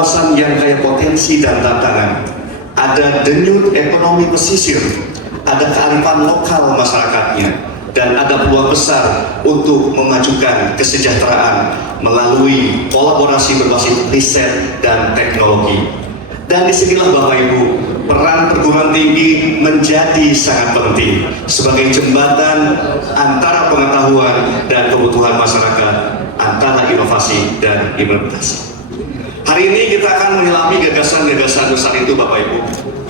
kawasan yang kaya potensi dan tantangan. Ada denyut ekonomi pesisir, ada kearifan lokal masyarakatnya, dan ada peluang besar untuk memajukan kesejahteraan melalui kolaborasi berbasis riset dan teknologi. Dan disinilah Bapak Ibu, peran perguruan tinggi menjadi sangat penting sebagai jembatan antara pengetahuan dan kebutuhan masyarakat, antara inovasi dan implementasi. Hari ini kita akan menyelami gagasan-gagasan besar itu Bapak Ibu.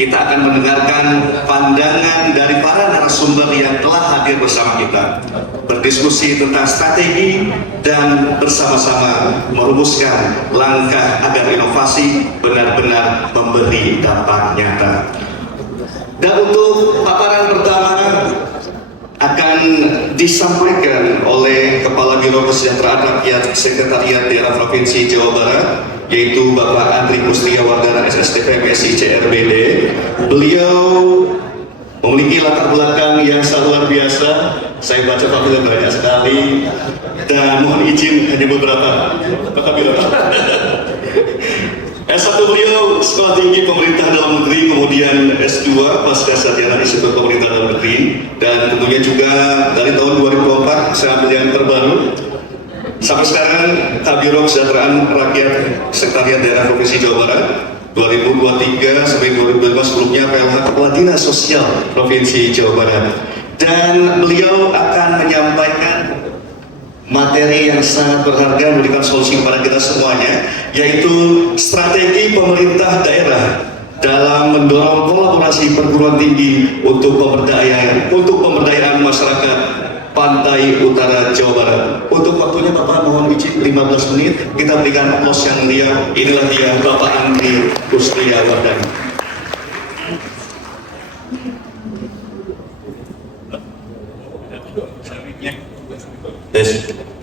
Kita akan mendengarkan pandangan dari para narasumber yang telah hadir bersama kita, berdiskusi tentang strategi dan bersama-sama merumuskan langkah agar inovasi benar-benar memberi dampak nyata. Dan untuk paparan pertama akan disampaikan oleh Kepala Biro Kesejahteraan Rakyat Sekretariat Daerah Provinsi Jawa Barat, yaitu Bapak Andri Pustriyawardana SSTP MSI CRBD. Beliau memiliki latar belakang yang sangat luar biasa. Saya baca profilnya banyak sekali dan mohon izin hanya beberapa. S1 beliau Sekolah Tinggi Pemerintah Dalam Negeri, kemudian S2 Pasca Sarjana Institut Pemerintah Dalam Negeri, dan tentunya juga dari tahun 2004 saya ambil yang terbaru. Sampai sekarang Kabiro Kesejahteraan Rakyat Sekretariat Daerah Provinsi Jawa Barat 2023 sampai 2025, sebelumnya PLH Kepala Dinas Sosial Provinsi Jawa Barat. Dan beliau akan menyampaikan materi yang sangat berharga, memberikan solusi kepada kita semuanya, yaitu strategi pemerintah daerah dalam mendorong kolaborasi perguruan tinggi untuk pemberdayaan masyarakat Pantai Utara Jawa Barat. Untuk waktunya Bapak mohon izin 15 menit, kita berikan aplaus yang mulia. Inilah dia Bapak Andri Pustriyawardana.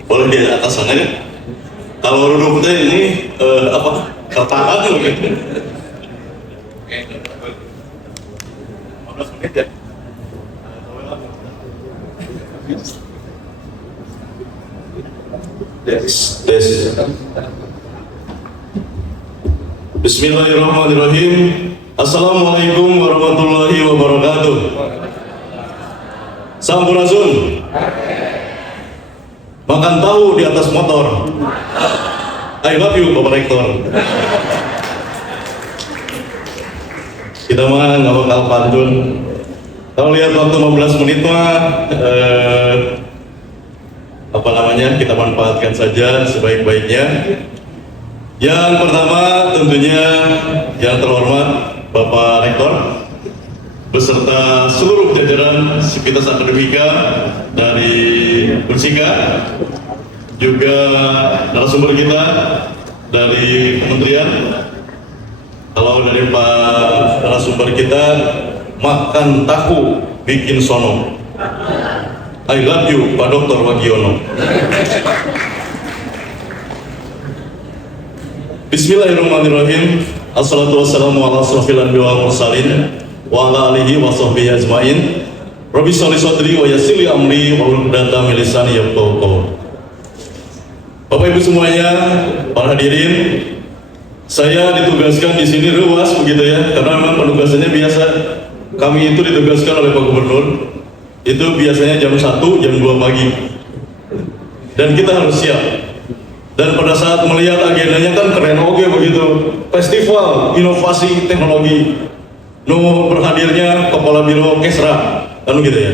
Boleh di atas sana ya? Kalau duduk ini apa? Tertahan loh gitu. 15 menit ya? Bismillahirrahmanirrahim. Assalamualaikum warahmatullahi wabarakatuh. Sampurasun. Makan tahu di atas motor. I love you Bapak Rektor. Kita mah nggak bakal pantun. Kalau lihat waktu 15 menit mah kita manfaatkan saja sebaik-baiknya. Yang pertama tentunya yang terhormat Bapak Rektor beserta seluruh jajaran Sivitas Akademika dari Unsika, juga narasumber kita dari kementerian. Kalau dari Pak narasumber kita, makan tahu bikin sono. I love you Pak Dr. Wagiono. Bismillahirrahmanirrahim. Assalatu wassalamu ala asrofil anbiya wal mursalin wa ala alihi wa sahbihi ajmain. Rabbi sholli shodri wa yassir li amri wa hlul 'uqdatam min lisani yafqahu qawli. Bapak Ibu semuanya, para hadirin, saya ditugaskan di sini ruas begitu ya, karena memang penugasannya biasa. Kami itu ditugaskan oleh Pak Gubernur, itu biasanya jam 1, jam 2 pagi. Dan kita harus siap. Dan pada saat melihat agendanya kan keren oke begitu. Festival Inovasi Teknologi. Berhadirnya Kepala Biro Kesra, kan gitu ya.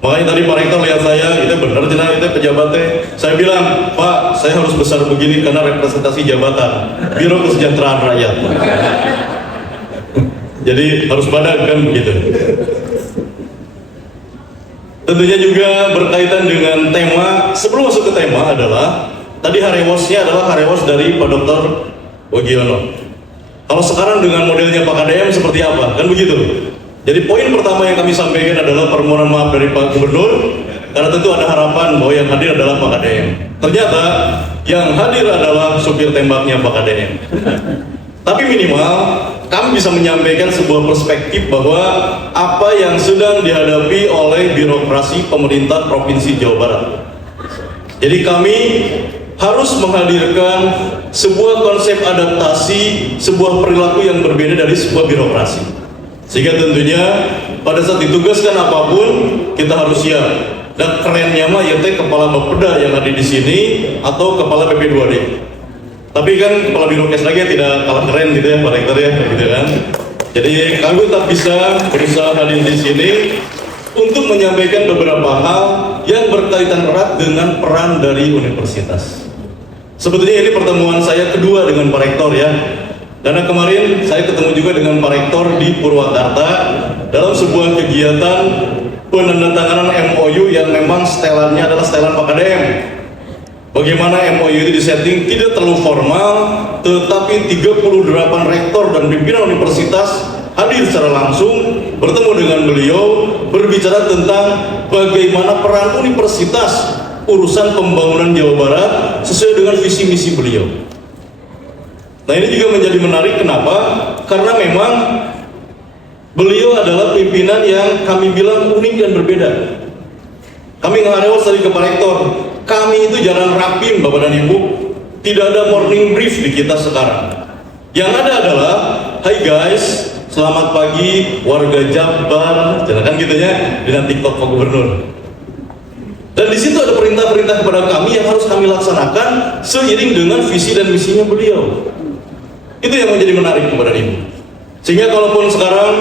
Makanya tadi Pak Rektor lihat saya, itu benar cina itu pejabatnya. Saya bilang, Pak, saya harus besar begini karena representasi jabatan Biro Kesejahteraan Rakyat. Jadi harus badan kan begitu. Tentunya juga berkaitan dengan tema. Sebelum masuk ke tema adalah tadi harewosnya adalah harewos dari Pak Dr. Wagiono. Kalau sekarang dengan modelnya Pak KDM seperti apa? Kan begitu. Jadi poin pertama yang kami sampaikan adalah permohonan maaf dari Pak Gubernur, karena tentu ada harapan bahwa yang hadir adalah Pak KDM. Ternyata yang hadir adalah supir tembaknya Pak KDM. Tapi minimal kami bisa menyampaikan sebuah perspektif bahwa apa yang sedang dihadapi oleh birokrasi pemerintah Provinsi Jawa Barat. Jadi kami harus menghadirkan sebuah konsep adaptasi, sebuah perilaku yang berbeda dari sebuah birokrasi. Sehingga tentunya pada saat ditugaskan apapun kita harus siap. Dan kerennya mah ya teh kepala Bapeda yang ada di sini atau kepala PP2D. Tapi kan kepala birokrasi lagi tidak kalah keren gitu ya Pak Rektor ya, gitu kan. Jadi kami tetap bisa berusaha hadir di sini untuk menyampaikan beberapa hal yang berkaitan erat dengan peran dari universitas. Sebetulnya ini pertemuan saya kedua dengan Pak Rektor ya. Karena kemarin saya ketemu juga dengan Pak Rektor di Purwakarta dalam sebuah kegiatan penandatanganan MOU yang memang setelannya adalah setelan Pak KDM. Bagaimana MOU itu disetting tidak terlalu formal, tetapi 38 rektor dan pimpinan universitas hadir secara langsung, bertemu dengan beliau, berbicara tentang bagaimana peran universitas urusan pembangunan Jawa Barat sesuai dengan visi misi beliau. Nah ini juga menjadi menarik, kenapa? Karena memang beliau adalah pimpinan yang kami bilang unik dan berbeda. Kami ngarewos tadi ke Pak Rektor, kami itu jarang rapim Bapak dan Ibu, tidak ada morning brief di kita sekarang. Yang ada adalah, hai guys, selamat pagi warga Jabar, kan gitu ya, dengan TikTok Pak Gubernur. Dan di situ ada perintah-perintah kepada kami yang harus kami laksanakan seiring dengan visi dan misinya beliau. Itu yang menjadi menarik kepada Ibu. Sehingga kalaupun sekarang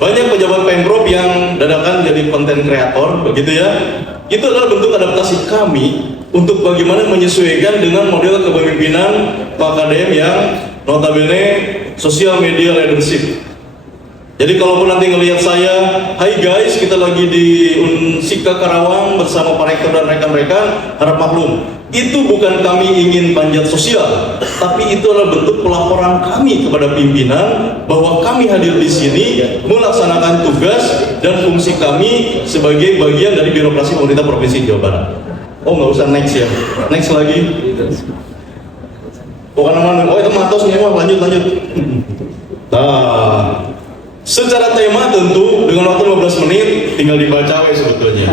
banyak pejabat Pemprov yang dadakan jadi konten kreator, begitu ya, itu adalah bentuk adaptasi kami untuk bagaimana menyesuaikan dengan model kepemimpinan Pak KDM yang notabene social media leadership. Jadi kalaupun nanti ngelihat saya, hai guys, kita lagi di Unsika Karawang bersama Pak Rektor dan rekan-rekan, harap maklum, itu bukan kami ingin panjat sosial, tapi itu adalah bentuk pelaporan kami kepada pimpinan bahwa kami hadir di sini melaksanakan tugas dan fungsi kami sebagai bagian dari birokrasi pemerintah Provinsi Jawa Barat. Oh nggak usah next ya, next lagi. Bukan nama, oh itu matos semua, lanjut. Nah, secara tema tentu dengan waktu 15 menit tinggal dibaca sebetulnya.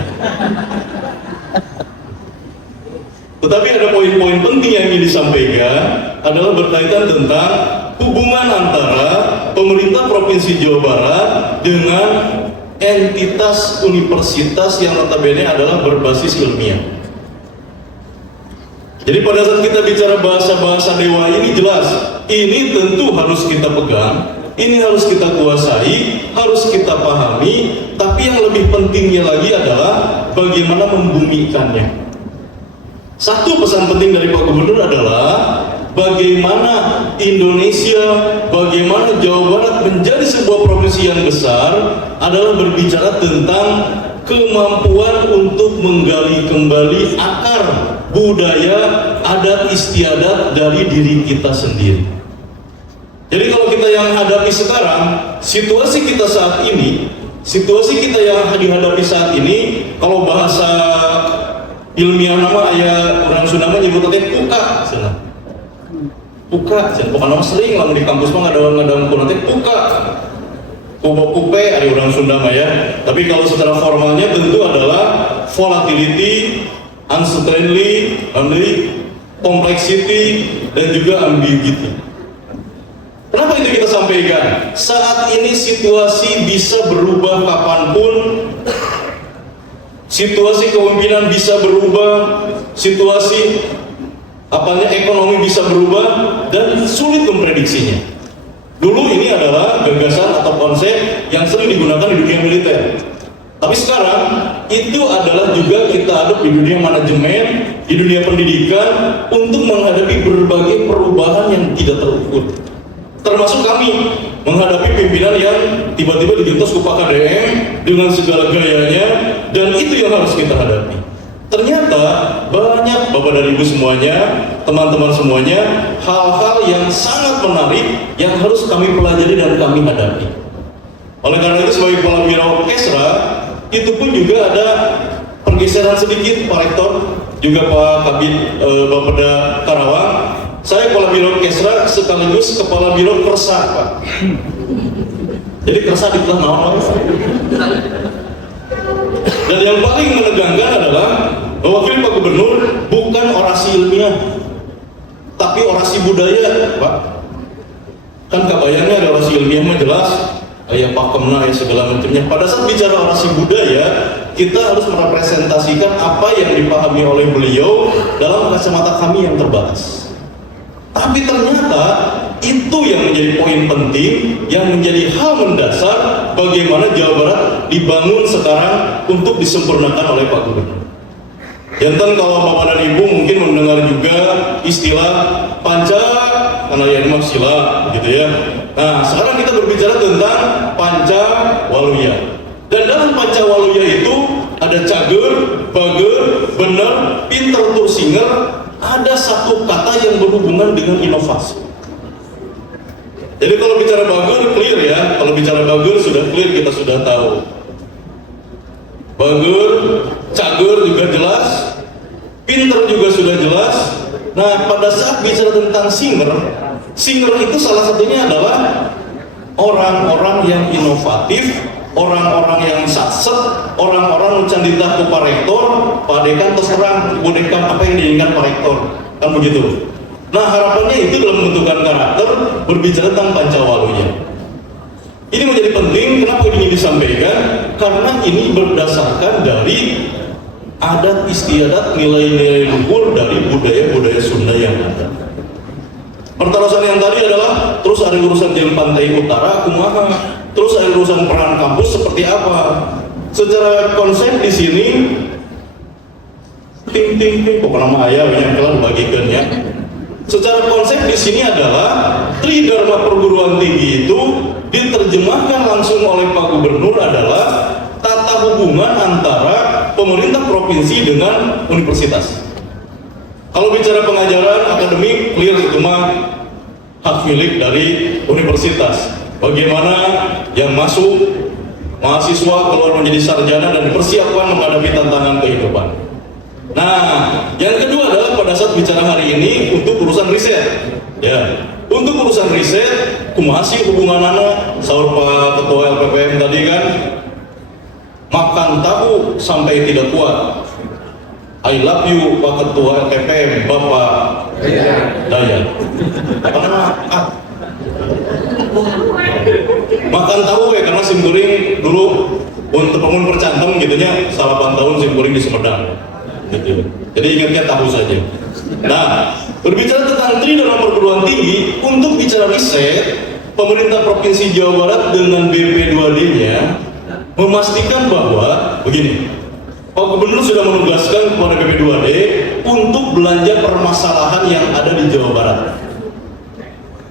Tetapi ada poin-poin penting yang ingin disampaikan adalah berkaitan tentang hubungan antara pemerintah Provinsi Jawa Barat dengan entitas universitas yang notabene adalah berbasis ilmiah. Jadi pada saat kita bicara bahasa-bahasa dewa ini jelas, ini tentu harus kita pegang, ini harus kita kuasai, harus kita pahami, tapi yang lebih pentingnya lagi adalah bagaimana membumikannya. Satu pesan penting dari Pak Gubernur adalah bagaimana Indonesia, bagaimana Jawa Barat menjadi sebuah provinsi yang besar adalah berbicara tentang kemampuan untuk menggali kembali akar budaya, adat istiadat dari diri kita sendiri. Jadi kalau kita yang hadapi sekarang, situasi kita saat ini, situasi kita yang dihadapi saat ini, kalau bahasa ilmiah nama ayah orang Sunda nyebutnya puka, puka, bukan nama sering lah di kampus mah ngadang kunate puka, kupe ada orang Sunda mah ya. Tapi kalau secara formalnya tentu adalah volatility, uncertainty, complexity, dan juga ambiguity. Kenapa itu kita sampaikan? Saat ini situasi bisa berubah kapanpun. Situasi kepemimpinan bisa berubah, situasi ekonomi bisa berubah, dan sulit memprediksinya. Dulu ini adalah gagasan atau konsep yang sering digunakan di dunia militer. Tapi sekarang itu adalah juga kita adop di dunia manajemen, di dunia pendidikan untuk menghadapi berbagai perubahan yang tidak terukur. Termasuk kami menghadapi pimpinan yang tiba-tiba digentos ke Pak KDM dengan segala gayanya, dan itu yang harus kita hadapi. Ternyata banyak Bapak dan Ibu semuanya, teman-teman semuanya, hal-hal yang sangat menarik yang harus kami pelajari dan kami hadapi. Oleh karena itu sebagai kepala biro Kesra, itu pun juga ada pergeseran sedikit Pak Rektor, juga Pak Kabid Bapeda Karawang. Saya kepala biro Kesra sekaligus kepala biro Kersa, Pak. Jadi Kersa di kelas naon. Dan yang paling menegangkan adalah mewakili Pak Gubernur bukan orasi ilmiah, budaya, Pak. Kan kabayangnya ada orasi ilmiah mah jelas, kayak pakemna ya segala macamnya. Pada saat bicara orasi budaya, kita harus merepresentasikan apa yang dipahami oleh beliau dalam kacamata kami yang terbatas. Tapi ternyata itu yang menjadi poin penting, yang menjadi hal mendasar bagaimana Jawa Barat dibangun sekarang untuk disempurnakan oleh Pak Gubernur. Jantan kalau Bapak dan Ibu mungkin mendengar juga istilah panca, karena ya ini sila gitu ya. Nah sekarang kita berbicara tentang panca waluya. Dan dalam panca waluya itu ada cager, bager, bener, pinter, tursinger. Ada satu kata yang berhubungan dengan inovasi. Jadi kalau bicara bager clear ya, kalau bicara bager sudah clear, kita sudah tahu. Bager, cager juga jelas, pinter juga sudah jelas. Nah pada saat bicara tentang singer, singer itu salah satunya adalah orang-orang yang inovatif, orang-orang yang satset, orang-orang yang candita ke Pak Rektor, Pak Dekan terserang, Bu Dekan apa yang diinginkan Pak Rektor, kan begitu. Nah harapannya itu dalam menentukan karakter berbicara tentang pancawalunya. Ini menjadi penting, kenapa ini disampaikan? Karena ini berdasarkan dari adat istiadat, nilai-nilai luhur dari budaya-budaya Sunda yang ada. Pertarasan yang tadi adalah terus ada urusan jalan pantai utara, kumaha, terus ada urusan peran kampus seperti apa. Secara konsep di sini, pokoknya nama ayah yang telah dibagikan ya. Secara konsep di sini adalah Tridharma perguruan tinggi itu diterjemahkan langsung oleh Pak Gubernur adalah tata hubungan antara pemerintah provinsi dengan universitas. Kalau bicara pengajaran akademik, clear itu mah hak milik dari universitas. Bagaimana yang masuk mahasiswa keluar menjadi sarjana dan dipersiapkan menghadapi tantangan kehidupan. Nah, yang kedua adalah pada saat bicara hari ini untuk urusan riset. Ya, untuk urusan riset, kumaha sih hubungan anak, sahur Pak Ketua LPPM tadi kan, makan tahu sampai tidak kuat. I love you Pak Ketua LPPM, Bapak Dayat. Makan tahu ya, karena simkuring dulu untuk pengun percantem gitunya, 8 tahun simkuring di Sumedang. Gitu. Jadi ingatnya tahu saja. Nah, berbicara tentang Tridharma perguruan tinggi, untuk bicara riset, pemerintah Provinsi Jawa Barat dengan BP2D-nya memastikan bahwa begini, Pak Gubernur sudah menugaskan kepada BP2D untuk belanja permasalahan yang ada di Jawa Barat.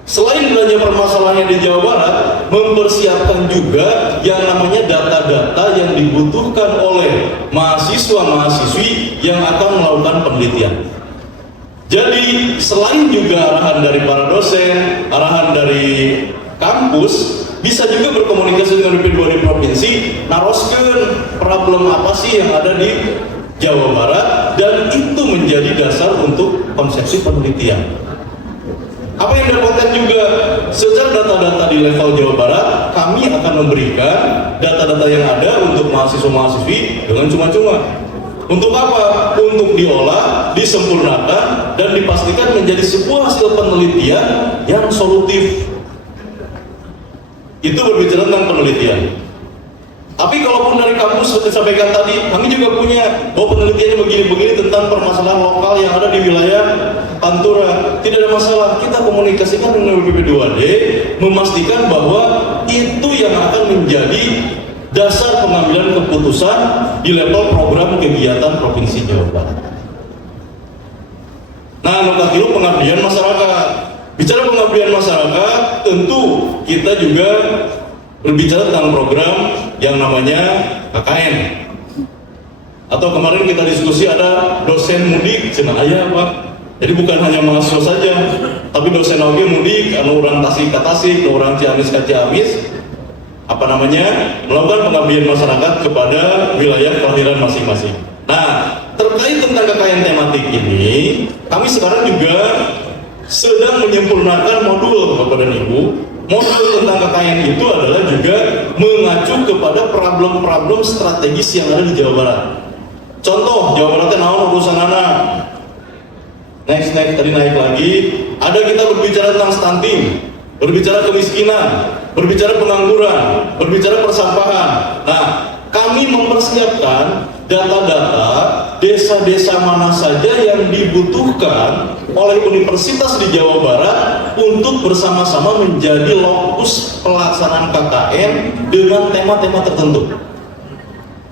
Selain belanja permasalahannya di Jawa Barat, mempersiapkan juga yang namanya data-data yang dibutuhkan oleh mahasiswa-mahasiswi yang akan melakukan penelitian. Jadi selain juga arahan dari para dosen, arahan dari kampus, bisa juga berkomunikasi dengan BP2D provinsi, naroskeun problem apa sih yang ada di Jawa Barat, dan itu menjadi dasar untuk konsepsi penelitian. Apa yang dapatkan juga secara data-data di level Jawa Barat, kami akan memberikan data-data yang ada untuk mahasiswa-mahasiswi dengan cuma-cuma. Untuk apa? Untuk diolah, disempurnakan, dan dipastikan menjadi sebuah hasil penelitian yang solutif. Itu berbicara tentang penelitian. Tapi kalaupun dari kampus seperti sampaikan tadi, kami juga punya bahwa penelitiannya begini-begini tentang permasalahan lokal yang ada di wilayah Pantura. Tidak ada masalah, kita komunikasikan dengan BP2D, memastikan bahwa itu yang akan menjadi dasar pengambilan keputusan di level program kegiatan Provinsi Jawa Barat. Nah, nukatilu pengabdian masyarakat. Bicara pengabdian masyarakat, tentu kita juga berbicara tentang program yang namanya KKN. Atau kemarin kita diskusi ada dosen mudik, cenah aya Pak. Jadi bukan hanya mahasiswa saja, tapi dosen oge mudik, anu urang Tasik ka Tasik, anu urang Ciamis ka Ciamis, melakukan pengabdian masyarakat kepada wilayah kelahiran masing-masing. Nah, terkait tentang KKN tematik ini, kami sekarang juga sedang menyempurnakan modul Bapak dan Ibu. Modul tentang KKN itu adalah juga mengacu kepada problem-problem strategis yang ada di Jawa Barat. Contoh, Jawa Baratnya naon urusan anak. Next tadi naik lagi, Ada kita berbicara tentang stunting, berbicara kemiskinan, berbicara pengangguran, berbicara persampahan. Nah, kami mempersiapkan data-data desa-desa mana saja yang dibutuhkan oleh universitas di Jawa Barat untuk bersama-sama menjadi lokus pelaksanaan KKN dengan tema-tema tertentu.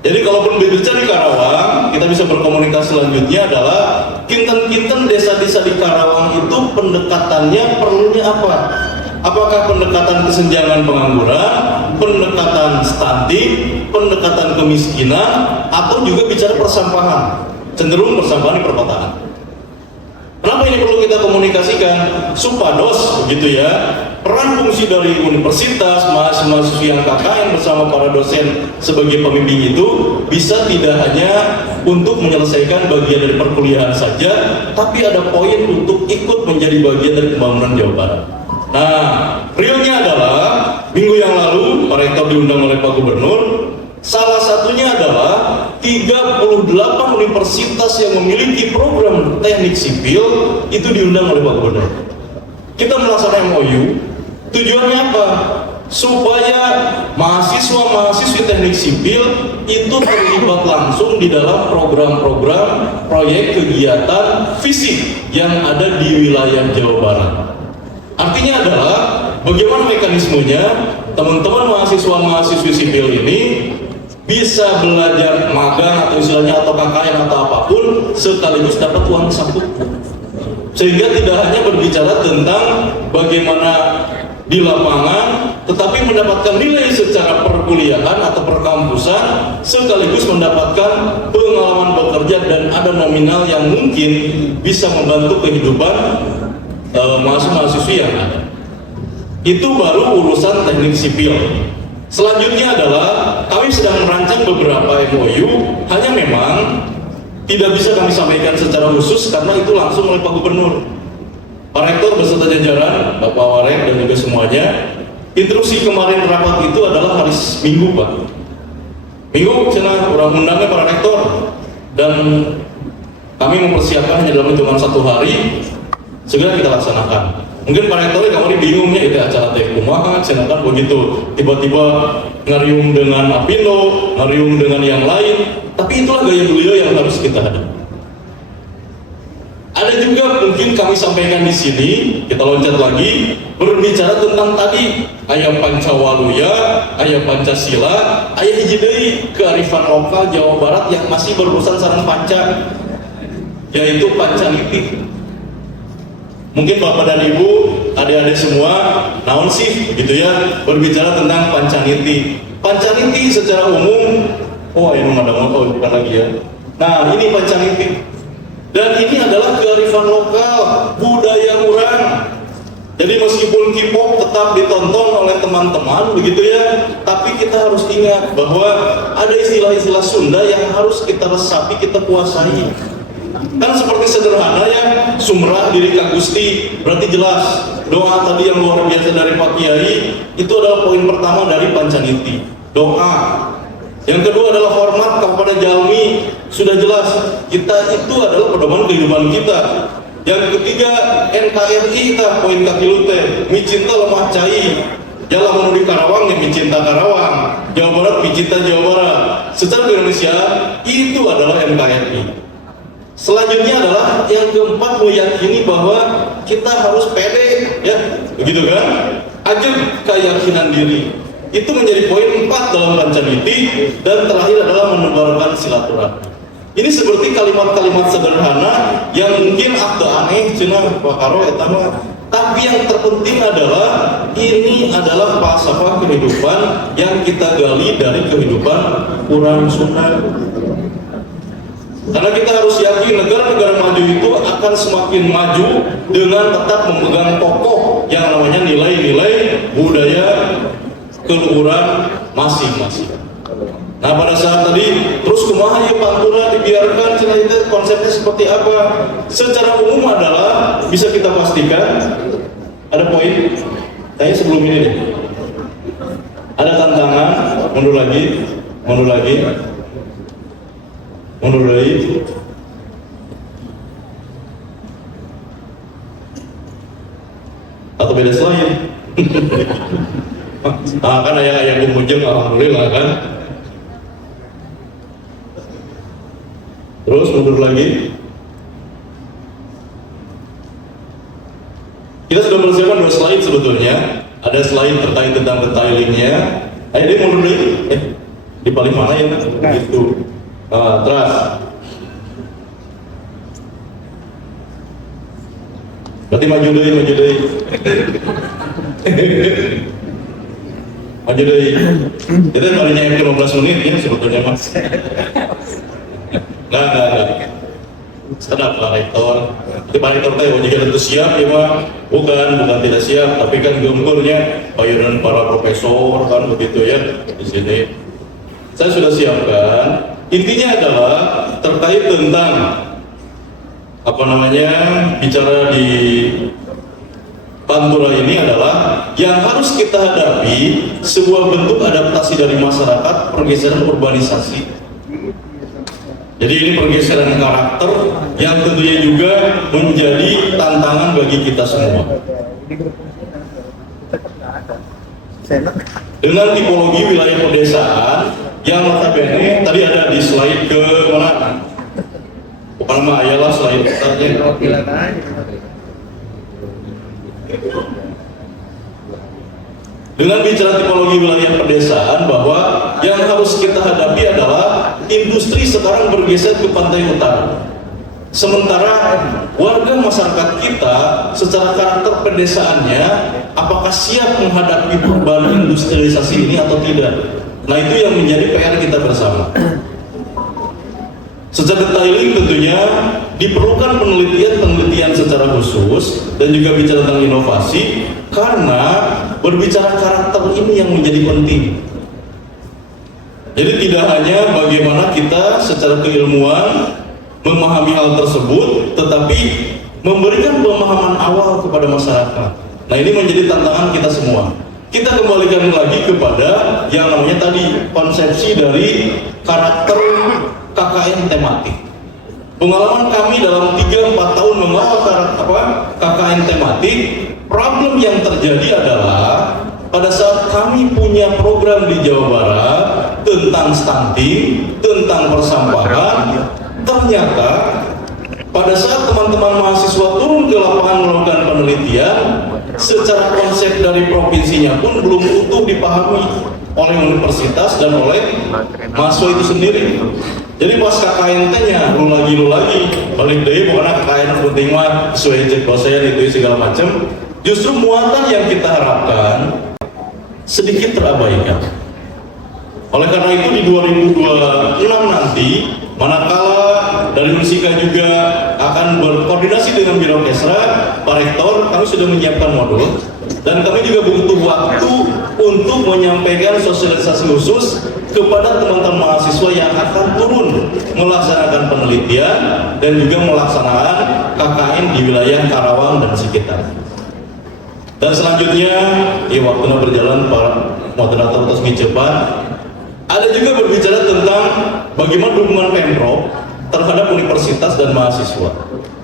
Jadi kalaupun berbicara di Karawang, kita bisa berkomunikasi selanjutnya adalah kinten-kinten desa-desa di Karawang itu pendekatannya perlunya apa? Apakah pendekatan kesenjangan pengangguran, pendekatan stunting, pendekatan kemiskinan, atau juga bicara persampahan? Cenderung persampahan di perkotaan. Kenapa ini perlu kita komunikasikan? Supados, begitu ya. Peran fungsi dari universitas, mahasiswa yang KKN bersama para dosen sebagai pembimbing itu bisa tidak hanya untuk menyelesaikan bagian dari perkuliahan saja, tapi ada poin untuk ikut menjadi bagian dari pembangunan Jawa Barat. Nah, realnya adalah minggu yang lalu Pak Rektor diundang oleh Pak Gubernur. Salah satunya adalah 38 universitas yang memiliki program teknik sipil itu diundang oleh Pak Gubernur. Kita melaksanakan MOU. Tujuannya apa? Supaya mahasiswa-mahasiswi teknik sipil itu terlibat langsung di dalam program-program proyek kegiatan fisik yang ada di wilayah Jawa Barat. Artinya adalah bagaimana mekanismenya teman-teman mahasiswa-mahasiswi sipil ini bisa belajar magang atau istilahnya atau KKN atau apapun sekaligus dapat uang saku. Sehingga tidak hanya berbicara tentang bagaimana di lapangan, tetapi mendapatkan nilai secara perkuliahan atau perkampusan, sekaligus mendapatkan pengalaman bekerja dan ada nominal yang mungkin bisa membantu kehidupan mahasiswa-mahasiswi yang ada. Itu baru urusan teknik sipil. Selanjutnya adalah kami sedang merancang beberapa MOU, hanya memang tidak bisa kami sampaikan secara khusus karena itu langsung oleh Pak Gubernur. Pak Rektor beserta jajaran, Bapak Warek dan juga semuanya. Instruksi kemarin rapat itu adalah hari Minggu, Pak. Minggu, cina orang undangnya Pak Rektor dan kami mempersiapkan hanya dalam hitungan 1 hari segera kita laksanakan. Mungkin Pak Rektornya kemarin bingungnya itu acara teh kumaha, cina kan begitu tiba-tiba ngariung dengan Apindo, ngariung dengan yang lain, tapi itulah gaya beliau yang harus kita hadapi. Ada juga mungkin kami sampaikan di sini, kita loncat lagi, berbicara tentang tadi aya Pancawaluya, aya Pancasila, aya hiji deui kearifan lokal Jawa Barat yang masih berurusan sareng panca, yaitu Pancaniti. Mungkin Bapak dan Ibu, adik-adik semua, naon sih gitu ya, berbicara tentang Pancaniti. Pancaniti secara umum, ini ada bukan lagi ya. Nah, ini Pancaniti. Dan ini adalah kearifan lokal, budaya orang. Jadi meskipun K-pop tetap ditonton oleh teman-teman begitu ya, tapi kita harus ingat bahwa ada istilah-istilah Sunda yang harus kita resapi, kita kuasai. Kan seperti sederhana ya, sumrah diri Kak Gusti, berarti jelas doa tadi yang luar biasa dari Pak Kiai itu adalah poin pertama dari Pancaniti, doa. Yang kedua adalah hormat kepada jalmi, sudah jelas kita itu adalah pedoman kehidupan kita. Yang ketiga NKRI kita poin kaki lute, micinta lemah cai, jalan menuju Karawang yang micinta Karawang, Jawa Barat micinta Jawa Barat. Secara Indonesia itu adalah NKRI. Selanjutnya adalah yang keempat, meyakini bahwa kita harus pede, ya, begitu kan? Ajak keyakinan diri. Itu menjadi poin 4 dalam Pancaniti. Dan terakhir adalah menebarkan silaturahmi. Ini seperti kalimat-kalimat sederhana yang mungkin agak aneh, cina Pak Karo, tapi yang terpenting adalah ini adalah falsafah kehidupan yang kita gali dari kehidupan orang Sunda. Karena kita harus yakin negara-negara maju itu akan semakin maju dengan tetap memegang pokok yang namanya nilai-nilai budaya keluhuran masing-masing. Nah, pada saat tadi terus kumaha ya pantuna dibiarkan, cina itu konsepnya seperti apa? Secara umum adalah bisa kita pastikan ada poin. Kayaknya sebelum ini deh. Ada tantangan, mundur lagi. beres lain. Nah, kan ayah kumujeng, alhamdulillah kan. Terus mundur lagi. Kita sudah persiapkan 2 slide sebetulnya. Ada slide terkait tentang detailingnya. Ayo dia mundur lagi. Di paling mana ya? Gitu. Terus. Berarti maju deh. Maju deh. Kita barunya 15 menit ya sebetulnya mas. Enggak. Sedap Pak Rektor. Tapi Pak Rektor teh jika tentu siap ya Pak. Bukan tidak siap, tapi kan gempurnya payunan para profesor kan begitu ya di sini. Saya sudah siapkan. Intinya adalah terkait tentang bicara di Pantura ini adalah yang harus kita hadapi sebuah bentuk adaptasi dari masyarakat, pergeseran urbanisasi. Jadi ini pergeseran karakter yang tentunya juga menjadi tantangan bagi kita semua. Dengan tipologi wilayah pedesaan yang notabene tadi ada di slide ke mana? Bukan mah ayalah slide saja. Dengan bicara tipologi wilayah pedesaan, bahwa yang harus kita hadapi adalah industri sekarang bergeser ke pantai utara. Sementara warga masyarakat kita secara karakter pedesaannya apakah siap menghadapi perubahan industrialisasi ini atau tidak? Nah, itu yang menjadi PR kita bersama. Secara detailing tentunya diperlukan penelitian secara khusus dan juga bicara tentang inovasi, karena berbicara karakter ini yang menjadi penting. Jadi tidak hanya bagaimana kita secara keilmuan memahami hal tersebut, tetapi memberikan pemahaman awal kepada masyarakat. Nah, ini menjadi tantangan kita semua. Kita kembalikan lagi kepada yang namanya tadi konsepsi dari karakter KKN tematik. Pengalaman kami dalam 3-4 tahun mengawal KKN tematik, problem yang terjadi adalah pada saat kami punya program di Jawa Barat tentang stunting, tentang persampahan, ternyata pada saat teman-teman mahasiswa turun ke lapangan melakukan penelitian, secara konsep dari provinsinya pun belum utuh dipahami oleh universitas dan oleh mahasiswa itu sendiri. Jadi pas KKN-nya lu lagi balik deh, pokoknya KKN penting mah sesuai cek dosen itu segala macam. Justru muatan yang kita harapkan sedikit terabaikan. Oleh karena itu di 2026 nanti, manakala dari Unsika juga akan berkoordinasi dengan Biro Kesra, Pak Rektor, kami sudah menyiapkan modul dan kami juga butuh waktu untuk menyampaikan sosialisasi khusus kepada teman-teman mahasiswa yang akan turun melaksanakan penelitian dan juga melaksanakan KKN di wilayah Karawang dan sekitar. Dan selanjutnya, waktunya berjalan, Pak Moderator terus cepat. Ada juga berbicara tentang bagaimana dukungan Pemprov terhadap universitas dan mahasiswa.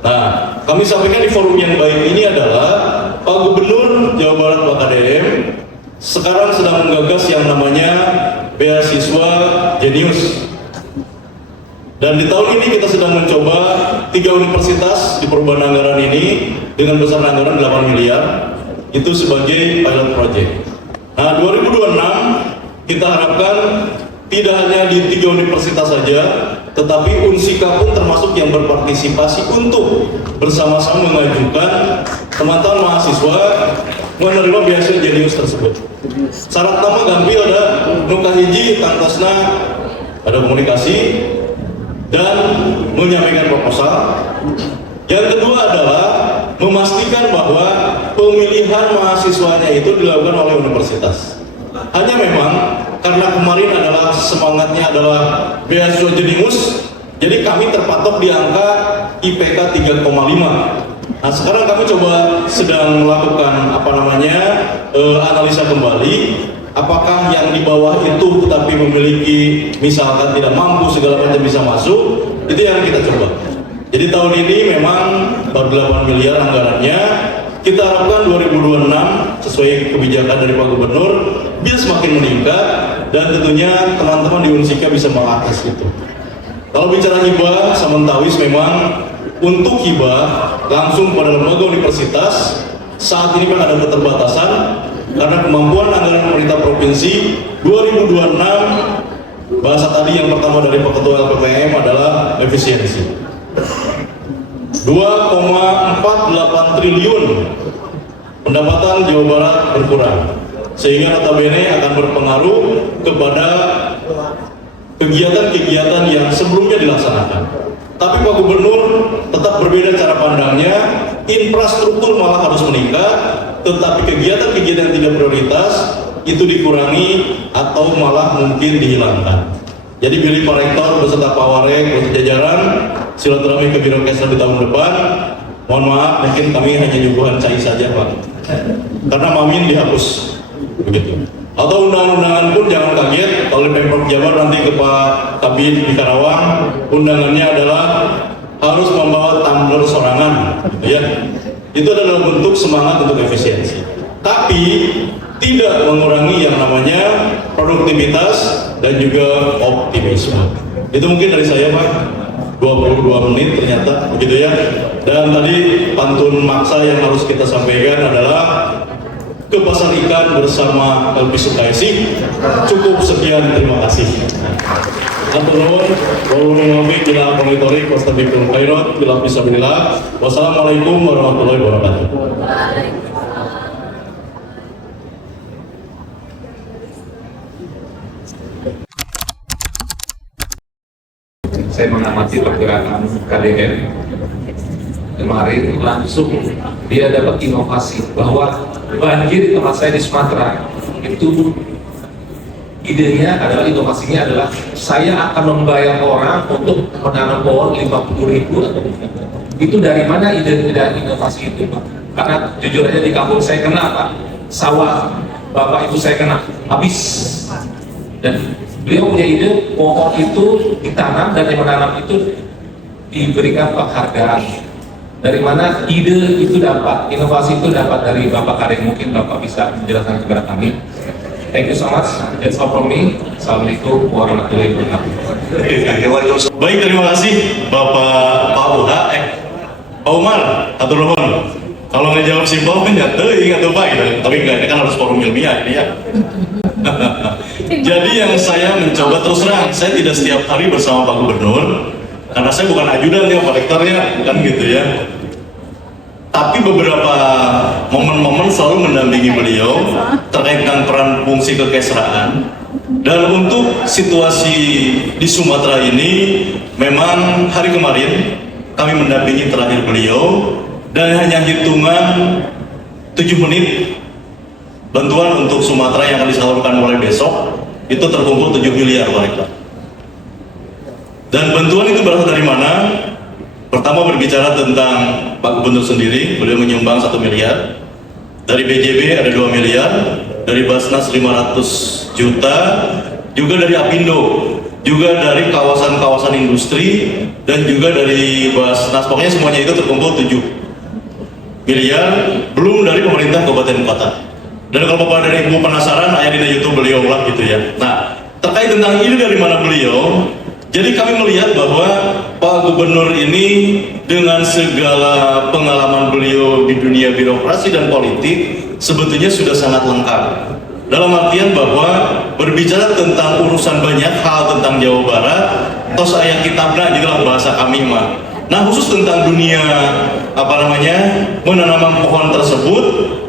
Nah, kami sampaikan di forum yang baik ini adalah Pak Gubernur Jawa Barat Pak KDM sekarang sedang menggagas yang namanya beasiswa Jenius. Dan di tahun ini kita sedang mencoba 3 universitas di perubahan anggaran ini dengan besar anggaran 8 miliar itu sebagai pilot project. Nah, 2026 kita harapkan tidak hanya di 3 universitas saja, tetapi Unsika pun termasuk yang berpartisipasi untuk bersama-sama mengajukan teman-teman mahasiswa menerima beasiswa Jenius tersebut. Syarat nama gampil ada nuka hiji kantosna ada komunikasi dan menyampaikan proposal. Yang kedua adalah memastikan bahwa pemilihan mahasiswanya itu dilakukan oleh universitas. Hanya memang karena kemarin adalah semangatnya adalah beasiswa Jenius, jadi kami terpatok di angka IPK 3,5. Nah, sekarang kami coba sedang melakukan analisa kembali, apakah yang di bawah itu tetapi memiliki misalkan tidak mampu segala macam bisa masuk, itu yang kita coba. Jadi tahun ini memang baru 8 miliar anggarannya, kita harapkan 2026 sesuai kebijakan dari Pak Gubernur bisa semakin meningkat, dan tentunya teman-teman di Unsika bisa mengakses itu. Kalau bicara hibah, Samontawis memang untuk hibah langsung pada lembaga universitas saat ini kan ada keterbatasan karena kemampuan anggaran pemerintah provinsi 2026, bahasa tadi yang pertama dari Pak Ketua LPPM adalah efisiensi. 2,48 triliun pendapatan Jawa Barat berkurang, sehingga notabene akan berpengaruh kepada kegiatan-kegiatan yang sebelumnya dilaksanakan. Tapi Pak Gubernur tetap berbeda cara pandangnya, infrastruktur malah harus meningkat, tetapi kegiatan-kegiatan yang tidak prioritas itu dikurangi atau malah mungkin dihilangkan. Jadi pilih Pak Rektor beserta Pak Warek beserta jajaran silaturahmi ke Birokesda di tahun depan. Mohon maaf, mungkin kami hanya nyuguhan cai saja Pak, karena Mamin dihapus begitu. Atau undangan-undangan pun jangan kaget kalau Pemprov Jabar nanti ke Pak Kabin di Karawang, undangannya adalah harus membawa tumbler sorangan, gitu ya. Itu adalah bentuk semangat untuk efisiensi, tapi tidak mengurangi yang namanya produktivitas dan juga optimisme. Itu mungkin dari saya Pak, 22 menit ternyata begitu ya. Dan tadi pantun maksa yang harus kita sampaikan adalah ke pasar ikan bersama LP Sukaisi. Cukup sekian, terima kasih. Wassalamualaikum warahmatullahi wabarakatuh. Saya mengamati pergerakan KDN kemarin, langsung dia dapat inovasi bahwa banjir di tempat saya di Sumatera itu idenya adalah, inovasinya adalah saya akan membayar orang untuk menanam pohon 50.000. Itu dari mana ide dan inovasi itu Pak? Karena jujur aja di kampung saya kena Pak, sawah bapak ibu saya kena habis, dan beliau punya ide pohon itu ditanam dan yang menanam itu diberikan penghargaan. Dari mana ide itu dapat, inovasi itu dapat dari Bapak Karim? Mungkin Bapak bisa menjelaskan kepada kami. Thank you so much. That's all from me. Assalamualaikum warahmatullahi wabarakatuh. Baik, terima kasih Bapak Pak Umar atau Rohon. Kalau ngejawab simpel kan ya ingat tuh Pak gitu. Tapi enggak, ini kan harus forum ilmiah ini ya. Jadi yang saya mencoba, terus terang, saya tidak setiap hari bersama Pak Gubernur, karena saya bukan ajudan ya Pak Rektornya, bukan gitu ya. Tapi beberapa momen-momen selalu mendampingi beliau terkait dengan peran fungsi kekesraan. Dan untuk situasi di Sumatera ini, memang hari kemarin kami mendampingi terakhir beliau, dan hanya hitungan 7 menit bantuan untuk Sumatera yang akan disalurkan mulai besok itu terkumpul 7 miliar Pak Rektor. Dan bantuan itu berasal dari mana? Pertama berbicara tentang Pak Gubernur sendiri, beliau menyumbang 1 miliar. Dari BJB ada 2 miliar, dari Basnas 500 juta, juga dari Apindo, juga dari kawasan-kawasan industri, dan juga dari Basnas. Pokoknya semuanya itu terkumpul 7 miliar, belum dari pemerintah kabupaten kota. Dan kalau Bapak dan Ibu penasaran, ada di YouTube beliau lah gitu ya. Nah, terkait tentang ini dari mana beliau, jadi kami melihat bahwa Pak Gubernur ini dengan segala pengalaman beliau di dunia birokrasi dan politik sebetulnya sudah sangat lengkap. Dalam artian bahwa berbicara tentang urusan banyak hal tentang Jawa Barat, tos ayat kitabna juga bahasa kami mah. Nah, khusus tentang dunia menanam pohon tersebut,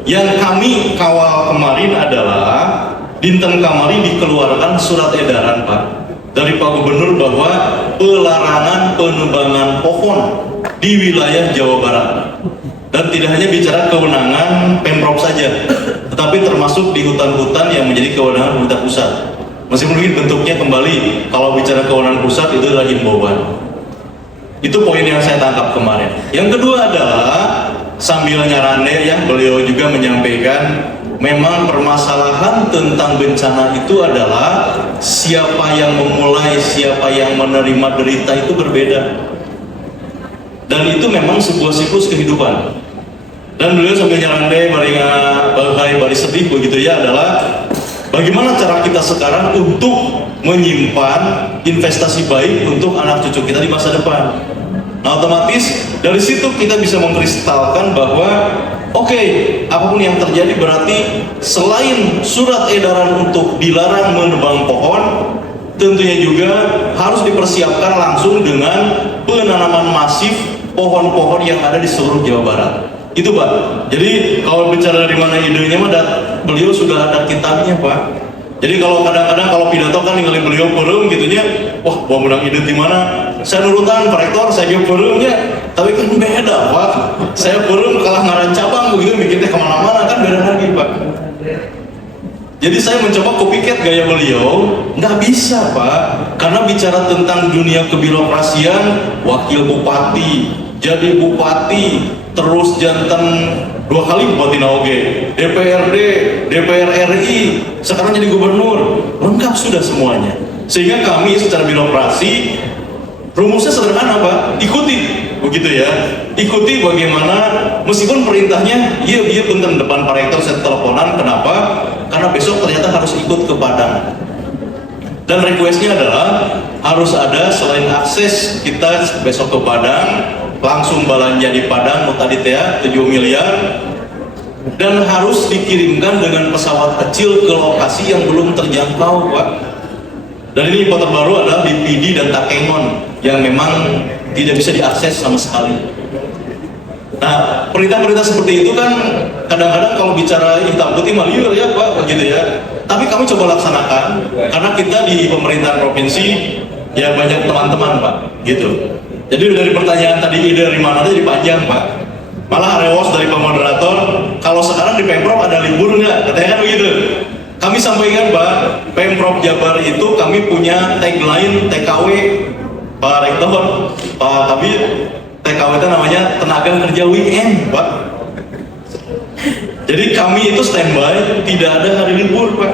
yang kami kawal kemarin adalah dinten kamari dikeluarkan surat edaran Pak dari Pak Gubernur bahwa pelarangan penebangan pohon di wilayah Jawa Barat, dan tidak hanya bicara kewenangan Pemprov saja, tetapi termasuk di hutan-hutan yang menjadi kewenangan pemerintah pusat. Meskipun mungkin bentuknya kembali, kalau bicara kewenangan pusat itu adalah himbauan. Itu poin yang saya tangkap kemarin. Yang kedua adalah sambil nyarane ya, beliau juga menyampaikan memang permasalahan tentang bencana itu adalah siapa yang memulai, siapa yang menerima derita itu berbeda. Dan itu memang sebuah siklus kehidupan. Dan Dan beliau sambil nyarande baringa bagai bari sedih begitu ya, adalah bagaimana cara kita sekarang untuk menyimpan investasi baik untuk anak cucu kita di masa depan. Nah, otomatis dari situ kita bisa mengkristalkan bahwa oke, apapun yang terjadi berarti selain surat edaran untuk dilarang menebang pohon, tentunya juga harus dipersiapkan langsung dengan penanaman masif pohon-pohon yang ada di seluruh Jawa Barat. Itu Pak. Jadi kalau bicara dari mana idenya mah, beliau sudah ada kitabnya Pak. Jadi kalau kadang-kadang kalau pidato kan ninggalin beliau perum gitunya, wah bawa menang ide di mana? Saya nurutan Pak Rektor, saya juga perumnya. Tapi kan beda Pak. Saya perum kalah ngaran cabang begitu, bikinnya kemana-mana kan beda lagi Pak. Jadi saya mencoba copycat gaya beliau, nggak bisa Pak. Karena bicara tentang dunia kebirokrasian, wakil bupati, jadi bupati, terus jantan 2 kali bupati Naoge, DPRD, DPR RI, sekarang jadi gubernur, lengkap sudah semuanya. Sehingga kami secara birokrasi, rumusnya sederhana Pak, ikuti, begitu ya. Ikuti bagaimana, meskipun perintahnya, iya punten depan Pak Rektor saya teleponan, kenapa? Karena besok ternyata harus ikut ke Padang. Dan requestnya adalah harus ada selain akses kita besok ke Padang, langsung belanja di Padang, tadi teh 7 miliar, dan harus dikirimkan dengan pesawat kecil ke lokasi yang belum terjangkau Pak. Dan ini info terbaru adalah di Pidi dan Takengon yang memang tidak bisa diakses sama sekali. Nah, perintah-perintah seperti itu kan kadang-kadang kalau bicara hitam putih mah liur ya Pak, begitu ya. Tapi kami coba laksanakan karena kita di pemerintahan provinsi ya banyak teman-teman Pak, gitu. Jadi dari pertanyaan tadi ide dari mana jadi panjang Pak. Malah rewos dari pemoderator, kalau sekarang di Pemprov ada libur nggak? Katanya kan begitu. Kami sampaikan Pak, Pemprov Jabar itu kami punya tagline TKW Pak Rektor, Pak Kabir. TKW itu namanya tenaga kerja weekend Pak. Jadi kami itu standby, tidak ada hari libur Pak.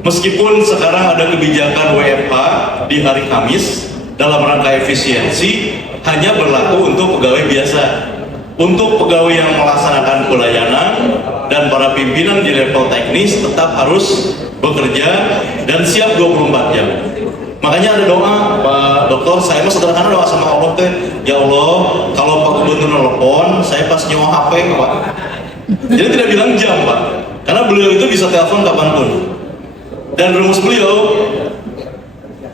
Meskipun sekarang ada kebijakan WFH di hari Kamis dalam rangka efisiensi, hanya berlaku untuk pegawai biasa. Untuk pegawai yang melaksanakan pelayanan dan para pimpinan di level teknis tetap harus bekerja dan siap 24 jam. Makanya ada doa Pak Dokter, saya mah sederhana doa sama Allah teh, ya Allah kalau Pak Gubernur nelpon saya pas nyawa HP Pak. Jadi tidak bilang jam Pak, karena beliau itu bisa telepon kapanpun. Dan rumus beliau,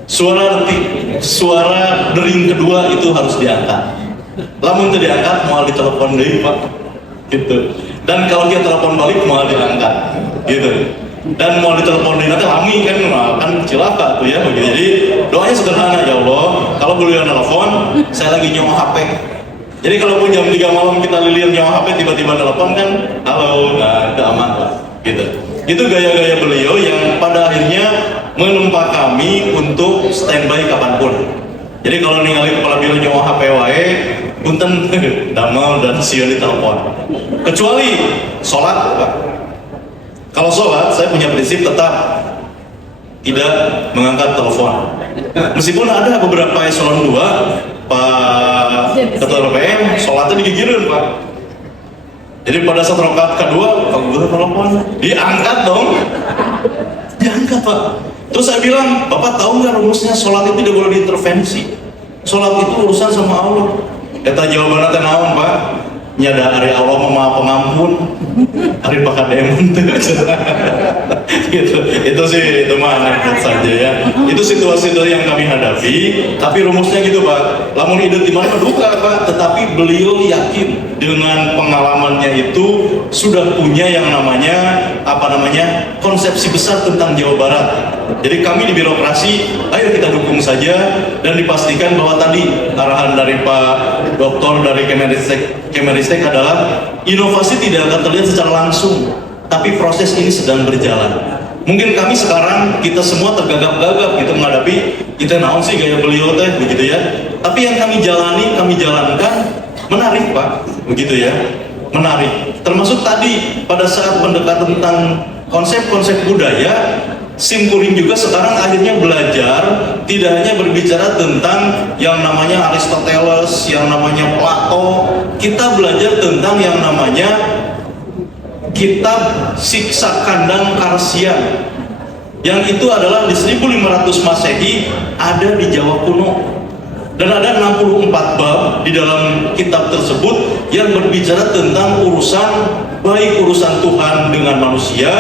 suara dering kedua itu harus diangkat. Lamun itu diangkat, mau ditelepon deh Pak, gitu. Dan kalau dia telepon balik, mau diangkat, gitu. Dan mau ditelepon deh nanti lami kan cilaka tuh ya. Begitu. Jadi doanya sederhana, ya Allah, kalau beliau nelfon, saya lagi nyawa HP. Jadi kalau pun jam 3 malam kita lilir nyawa HP, tiba-tiba telepon kan, halo, nah itu aman Pak, gitu. Itu gaya-gaya beliau yang pada akhirnya menempa kami untuk standby kapanpun. Jadi kalau ninggalin kepala biro nyawa HP wae, punten damel dan sieu ditelepon. Kecuali sholat Pak. Kalau sholat, saya punya prinsip tetap tidak mengangkat telepon. Meskipun ada beberapa eselon 2, Pak Ketua RPM, sholatnya digigirin Pak. Jadi pada saat rakaat kedua, Pak Gubernur telepon, diangkat dong. Diangkat Pak. Terus saya bilang, Bapak tahu nggak rumusnya sholat itu tidak boleh diintervensi. Sholat itu urusan sama Allah. Eta jawabannya teh naon Pak? Nyada hari Allah Maha Pengampun, hari Pakademen tuh. Gitu. Itu sih itu mah anekdot saja ya. Itu situasi yang kami hadapi. Tapi rumusnya gitu Pak. Lamun ide di mana duka Pak. Tetapi beliau yakin dengan pengalamannya itu sudah punya yang namanya konsepsi besar tentang Jawa Barat. Jadi kami di birokrasi, ayo kita dukung saja dan dipastikan bahwa tadi arahan dari Pak Doktor dari Kemenristek adalah inovasi tidak akan terlihat secara langsung, tapi proses ini sedang berjalan. Mungkin kami sekarang kita semua tergagap-gagap gitu menghadapi kita naon sih gaya beliau teh begitu ya. Tapi yang kami jalankan menarik Pak, begitu ya, menarik. Termasuk tadi pada saat pendekatan tentang konsep-konsep budaya, Simkuring juga sekarang akhirnya belajar tidak hanya berbicara tentang yang namanya Aristoteles, yang namanya Plato, kita belajar tentang yang namanya kitab Siksa Kandang Karsian, yang itu adalah di 1500 Masehi ada di Jawa kuno, dan ada 64 bab di dalam kitab tersebut yang berbicara tentang urusan, baik urusan Tuhan dengan manusia,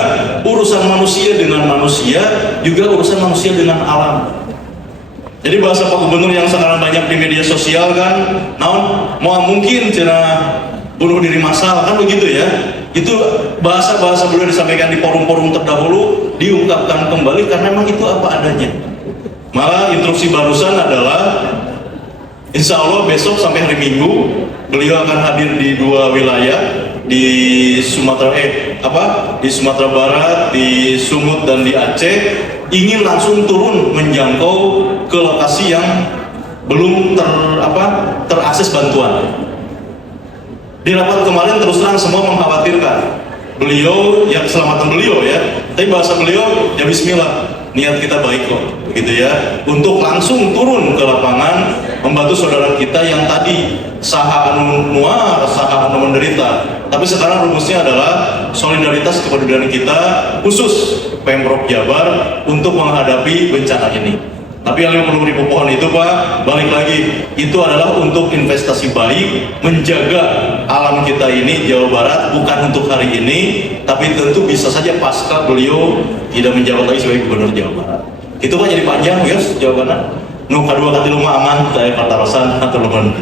urusan manusia dengan manusia, juga urusan manusia dengan alam. Jadi bahasa Pak Gubernur yang sekarang banyak di media sosial kan, mau mungkin cina bunuh diri massal kan begitu ya. Itu bahasa-bahasa beliau disampaikan di forum-forum terdahulu, diungkapkan kembali karena memang itu apa adanya. Malah instruksi barusan adalah insya Allah besok sampai hari Minggu beliau akan hadir di 2 wilayah, di Sumatera di Sumatera Barat, di Sumut dan di Aceh, ingin langsung turun menjangkau ke lokasi yang belum terakses bantuan. Di rapat kemarin terus terang semua mengkhawatirkan beliau, ya keselamatan beliau ya, tapi bahasa beliau ya bismillah, niat kita baik kok begitu ya, untuk langsung turun ke lapangan membantu saudara kita yang tadi saha anu nuar, saha anu menderita. Tapi sekarang rumusnya adalah solidaritas kepedulian kita khusus Pemprov Jabar untuk menghadapi bencana ini. Tapi yang 50.000 pohon itu Pak, balik lagi, itu adalah untuk investasi baik, menjaga alam kita ini Jawa Barat, bukan untuk hari ini, tapi tentu bisa saja pasca beliau tidak menjabat lagi sebagai Gubernur Jawa Barat. Itu Pak jadi panjang ya jawabannya. Nu kadua katilu mah aman, saya Partarosan atau lumayan.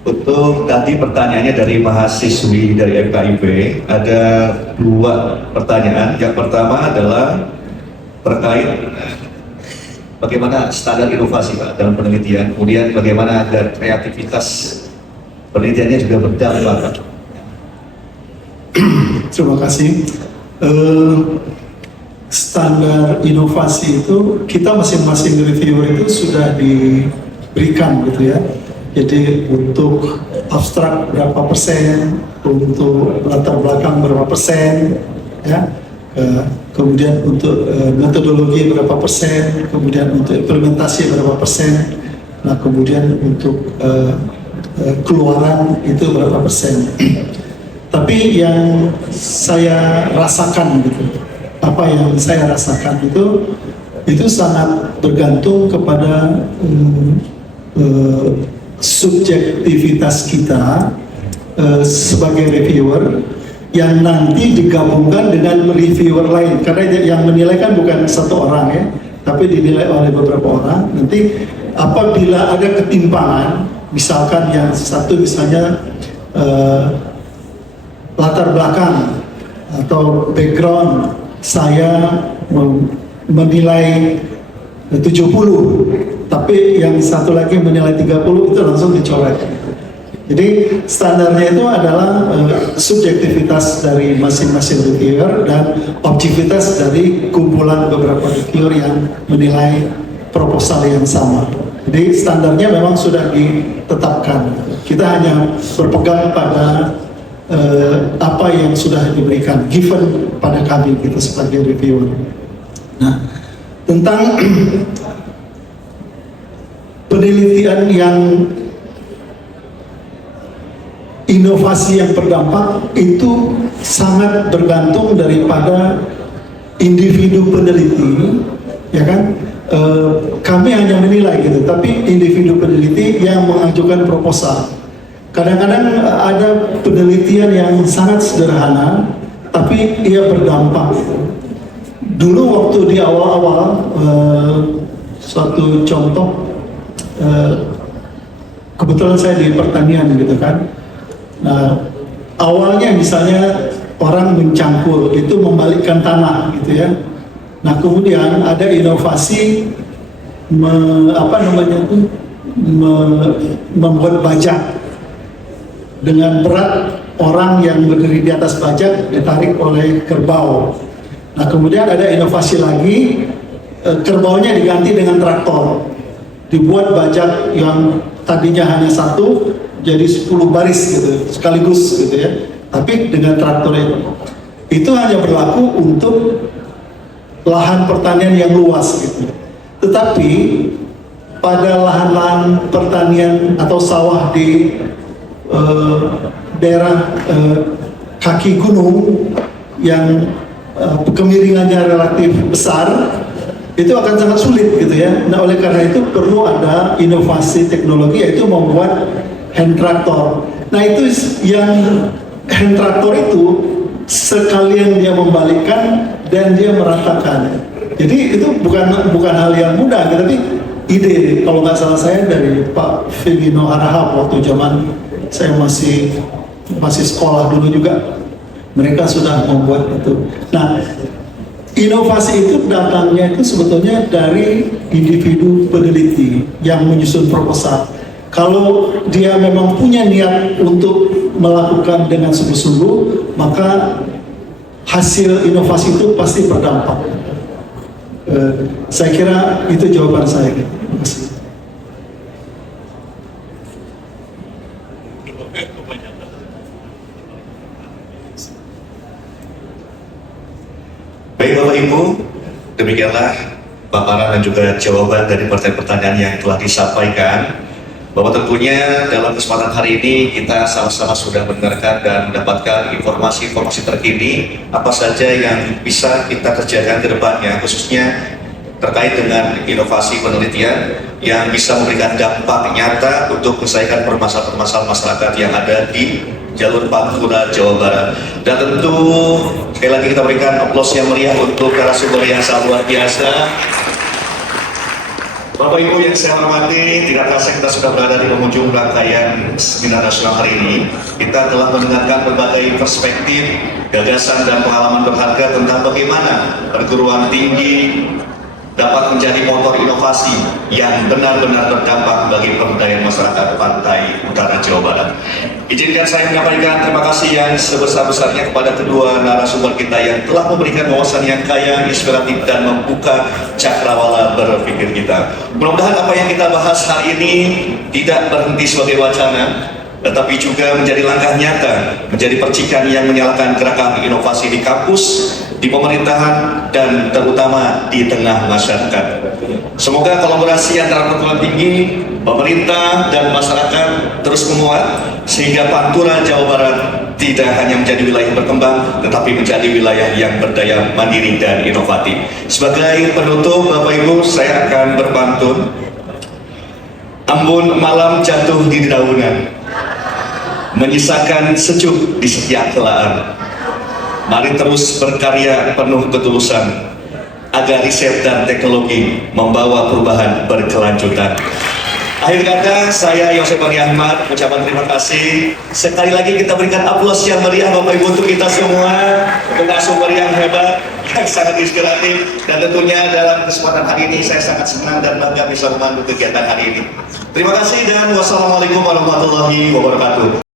Untuk tadi pertanyaannya dari mahasiswi dari FKIP, ada 2 pertanyaan. Yang pertama adalah terkait bagaimana standar inovasi Pak dalam penelitian, kemudian bagaimana agar kreativitas penelitiannya juga berdampak. Terima kasih. Standar inovasi itu kita masing-masing reviewer itu sudah diberikan gitu ya. Jadi untuk abstrak berapa persen, untuk latar belakang berapa persen, ya. Kemudian untuk metodologi berapa persen, kemudian untuk implementasi berapa persen, nah kemudian untuk keluaran itu berapa persen. Tapi yang saya rasakan gitu, apa yang saya rasakan itu sangat bergantung kepada subjektivitas kita sebagai reviewer yang nanti digabungkan dengan reviewer lain, karena yang menilai kan bukan satu orang ya, tapi dinilai oleh beberapa orang. Nanti apabila ada ketimpangan, misalkan yang satu misalnya latar belakang atau background saya menilai 70, tapi yang satu lagi menilai 30, itu langsung dicoret. Jadi standarnya itu adalah subjektivitas dari masing-masing reviewer dan objektivitas dari kumpulan beberapa reviewer yang menilai proposal yang sama. Jadi standarnya memang sudah ditetapkan. Kita hanya berpegang pada apa yang sudah diberikan, given pada kami kita sebagai reviewer. Nah, tentang penelitian yang inovasi yang berdampak itu sangat bergantung daripada individu peneliti, ya kan? Kami hanya menilai gitu, tapi individu peneliti yang mengajukan proposal. Kadang-kadang ada penelitian yang sangat sederhana, tapi ia berdampak. Dulu waktu di awal-awal, suatu contoh, kebetulan saya di pertanian gitu kan. Nah, awalnya misalnya orang mencangkul, itu membalikkan tanah gitu ya. Nah, kemudian ada inovasi membuat bajak dengan berat orang yang berdiri di atas bajak ditarik oleh kerbau. Nah, kemudian ada inovasi lagi, kerbaunya diganti dengan traktor, dibuat bajak yang tadinya hanya 1 jadi 10 baris gitu sekaligus gitu ya, tapi dengan traktor itu hanya berlaku untuk lahan pertanian yang luas gitu. Tetapi pada lahan-lahan pertanian atau sawah di daerah kaki gunung yang kemiringannya relatif besar, itu akan sangat sulit gitu ya. Nah, oleh karena itu perlu ada inovasi teknologi, yaitu membuat hand traktor. Nah, itu yang hand traktor itu sekalian dia membalikkan dan dia meratakan. Jadi itu bukan hal yang mudah, tapi ide, kalau nggak salah saya dari Pak Vigino Harahap waktu zaman saya masih sekolah dulu juga, mereka sudah membuat itu. Nah, inovasi itu datangnya itu sebetulnya dari individu peneliti yang menyusun proposal. Kalau dia memang punya niat untuk melakukan dengan sungguh-sungguh, maka hasil inovasi itu pasti berdampak. Saya kira itu jawaban saya. Terima kasih. Baik Bapak Ibu, demikianlah paparan dan juga jawaban dari pertanyaan yang telah disampaikan. Bahwa tentunya dalam kesempatan hari ini kita sama-sama sudah mendengarkan dan mendapatkan informasi-informasi terkini apa saja yang bisa kita kerjakan ke depannya, khususnya terkait dengan inovasi penelitian yang bisa memberikan dampak nyata untuk menyelesaikan permasalahan-permasalahan masyarakat yang ada di jalur Pantura, Jawa Barat. Dan tentu sekali lagi kita berikan aplaus yang meriah untuk narasumber yang sangat luar biasa. Bapak Ibu yang saya hormati, tidak terasa kita sudah berada di penghujung rangkaian seminar nasional hari ini. Kita telah mendengarkan berbagai perspektif, gagasan dan pengalaman berharga tentang bagaimana perguruan tinggi dapat menjadi motor inovasi yang benar-benar berdampak bagi pemberdayaan masyarakat pantai utara Jawa Barat. Izinkan saya menyampaikan terima kasih yang sebesar-besarnya kepada kedua narasumber kita yang telah memberikan wawasan yang kaya, inspiratif, dan membuka cakrawala berpikir kita. Mudah-mudahan apa yang kita bahas hari ini tidak berhenti sebagai wacana, tetapi juga menjadi langkah nyata, menjadi percikan yang menyalakan gerakan inovasi di kampus, di pemerintahan, dan terutama di tengah masyarakat. Semoga kolaborasi antara perguruan tinggi, pemerintah, dan masyarakat terus menguat, sehingga Pantura Jawa Barat tidak hanya menjadi wilayah berkembang, tetapi menjadi wilayah yang berdaya mandiri dan inovatif. Sebagai penutup, Bapak Ibu, saya akan berpantun. Ambon malam jatuh di dedaunan, menyisakan sejuk di setiap helaan. Mari terus berkarya penuh ketulusan, agar riset dan teknologi membawa perubahan berkelanjutan. Akhir kata, saya Yosef Bani Ahmad mengucapkan terima kasih. Sekali lagi kita berikan aplaus yang meriah Bapak Ibu untuk kita semua, untuk narasumber yang hebat, yang sangat inspiratif, dan tentunya dalam kesempatan hari ini saya sangat senang dan bangga bisa memandu kegiatan hari ini. Terima kasih dan wassalamualaikum warahmatullahi wabarakatuh.